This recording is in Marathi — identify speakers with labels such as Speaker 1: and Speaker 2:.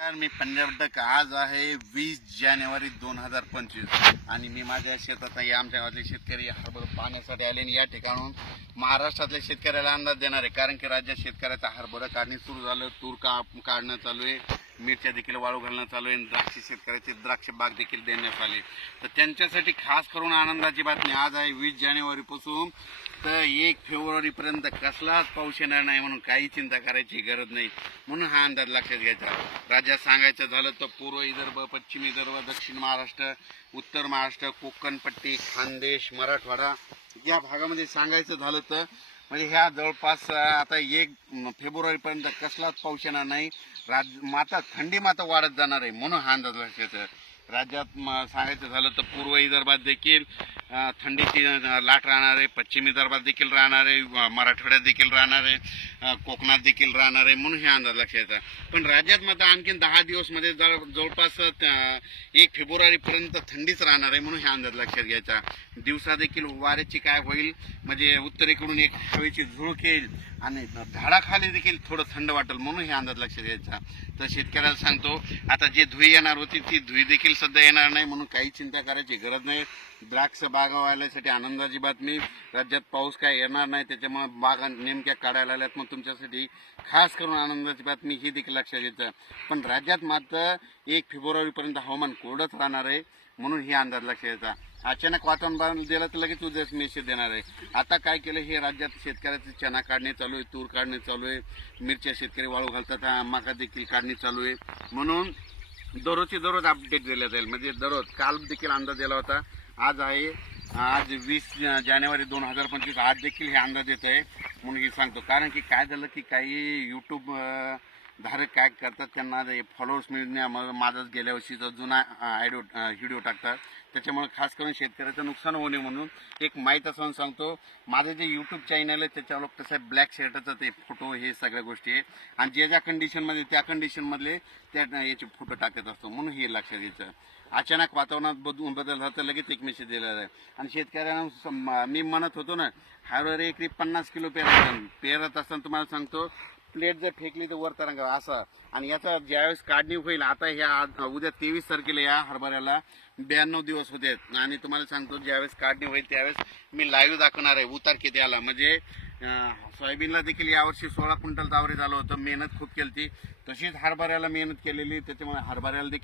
Speaker 1: मी पंजाब डक आज आहे वीस जानेवारी दोन हजार पंचवीस. आणि मी माझ्या शेतात आहे आमच्या गावातले शेतकरी हरभरा पाहण्यासाठी आले आणि या ठिकाणून महाराष्ट्रातल्या शेतकऱ्याला अंदाज देणार आहे. कारण की राज्यात शेतकऱ्याचा हरभरा काढणी सुरू झालं तूर का काढणं चालू आहे मिरच्या देखील वाळू घालणं चालू आहे आणि द्राक्ष शेतकऱ्याचे द्राक्ष बाग देखील देण्यात आले. तर त्यांच्यासाठी खास करून आनंदाची बातमी आज आहे वीस जानेवारीपासून तर एक फेब्रुवारीपर्यंत कसलाच पाऊस येणार नाही म्हणून काही चिंता करायची गरज नाही. म्हणून हा अंदाज लक्षात घ्यायचा. राज्यात सांगायचं झालं तर पूर्व विदर्भ पश्चिम विदर्भ दक्षिण महाराष्ट्र उत्तर महाराष्ट्र कोकणपट्टी खानदेश मराठवाडा या भागामध्ये सांगायचं झालं तर म्हणजे ह्या जवळपास आता एक फेब्रुवारीपर्यंत कसलाच पाऊस येणार नाही. राज माता थंडी माता वाढत जाणार आहे म्हणून हा अंदाज लक्षात राज्यात सांगायचं झालं तर पूर्व विदर्भात देखील थंडीची लाट राहणार आहे. पश्चिम विदर्भात देखील राहणार आहे. मराठवाड्यात देखील राहणार आहे. कोकणात देखील राहणार आहे म्हणून हे अंदाज लक्षात येतात पण राज्यात मात्र आणखीन दहा दिवसमध्ये जर- जवळपास एक फेब्रुवारीपर्यंत थंडीच राहणार आहे म्हणून हे अंदाज लक्षात घ्यायचा. दिवसा देखील वाऱ्याची काय होईल? म्हणजे उत्तरेकडून एक हवेची झुळूक येईल आणि झाडाखाली देखील थोडं थंड वाटेल म्हणून हे अंदाज लक्षात घ्यायचा. तर शेतकऱ्याला सांगतो आता जे धुई येणार होती ती धुई देखील सध्या येणार नाही म्हणून काही चिंता करायची गरज नाही. द्राक्ष बागावाल्यासाठी आनंदाची बातमी. राज्यात पाऊस काय येणार नाही त्याच्यामुळे बागा नेमक्या काढायला आल्यात मग तुमच्यासाठी खास करून आनंदाची बातमी ही देखील लक्षात येतं. पण राज्यात मात्र एक फेब्रुवारीपर्यंत हवामान कोरडंच राहणार आहे म्हणून ही अंदाज लक्षात येतात अचानक वातावरण दिलं तर लगेच उद्याच मेसेज देणार आहे. आता काय केलं हे राज्यात शेतकऱ्याचे चना काढणे चालू आहे तूर काढणे चालू आहे. मिरच्या शेतकरी वाळू घालतात मका देखील काढणे चालू आहे. म्हणून दररोजची दररोज अपडेट दिल्या जाईल. म्हणजे दररोज काल देखील अंदाज दिला होता. आज आहे आज वीस जानेवारी दोन हजार पंचवीस आज देखील हे अंदाज येत आहे म्हणून हे सांगतो. कारण की काय झालं की काही यूट्यूब धारक काय करतात त्यांना फॉलोअर्स मिळण्या माझाच गेल्या वर्षीचा जुना आयडिओ व्हिडिओ टाकतात. त्याच्यामुळे खास करून शेतकऱ्याचं नुकसान होऊ नये म्हणून एक माहीत असं सांगतो माझं जे यूट्यूब चॅनल आहे त्याच्यावर कसं आहे ब्लॅक शर्टाचं ते फोटो हे सगळ्या गोष्टी आहे. आणि ज्या ज्या कंडिशनमध्ये त्या कंडिशनमधले त्या याचे फोटो टाकत असतो. म्हणून हे लक्षात घ्यायचं. अचानक वातावरणात बदल बदल झाला तर लगेच एक मेसेज दिला आहे. आणि शेतकऱ्यांना मी म्हणत होतो ना हरभरा एकरी पन्नास किलो पेरत पेरत असताना तुम्हाला सांगतो प्लेट जर फेकली तर वर तरंग असं. आणि याचा ज्यावेळेस काढणी होईल आता ह्या उद्या तेवीस तारखेला या हरभऱ्याला ब्याण्णव दिवस होते. आणि तुम्हाला सांगतो ज्यावेळेस काढणी होईल त्यावेळेस मी लाईव्ह दाखवणार आहे उतार किती आला म्हणजे सोयाबीनला देखील यावर्षी सोळा क्विंटल तावरी झालं होतं मेहनत खूप केली तशीच हरभऱ्याला मेहनत केलेली त्याच्यामुळे हरभऱ्याला देखील